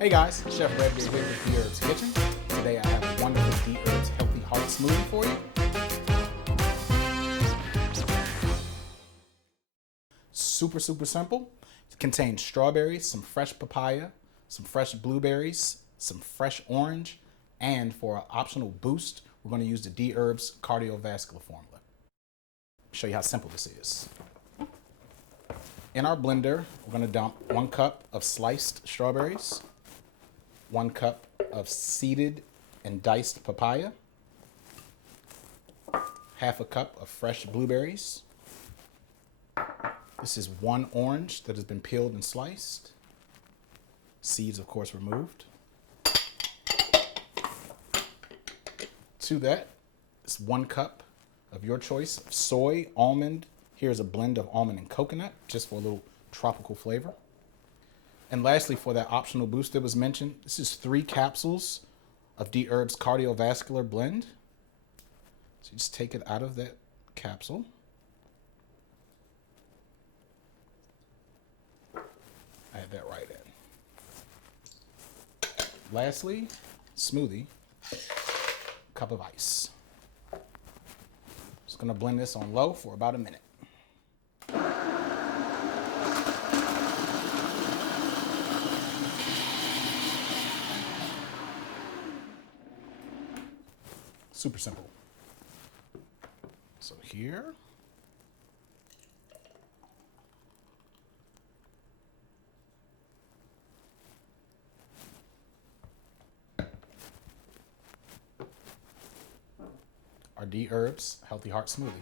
Hey guys, Chef Red here with Dherbs Kitchen. Today I have a wonderful Dherbs Healthy Heart Smoothie for you. Super simple. It contains strawberries, some fresh papaya, some fresh blueberries, some fresh orange, and for an optional boost, we're going to use the Dherbs cardiovascular formula. Show you how simple this is. In our blender, we're going to dump 1 cup of sliced strawberries, 1 cup of seeded and diced papaya, half a cup of fresh blueberries. This is 1 orange that has been peeled and sliced. Seeds, of course, removed. To that is 1 cup of your choice of soy, almond. Here's a blend of almond and coconut, just for a little tropical flavor. And lastly, for that optional boost that was mentioned, this is 3 capsules of Dherbs cardiovascular blend. So you just take it out of that capsule. Add that right in. Lastly, smoothie, cup of ice. Just gonna blend this on low for about a minute. Super simple. So here, our Dherbs Healthy Heart Smoothie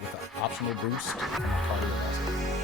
with an optional boost from our cardiovascular.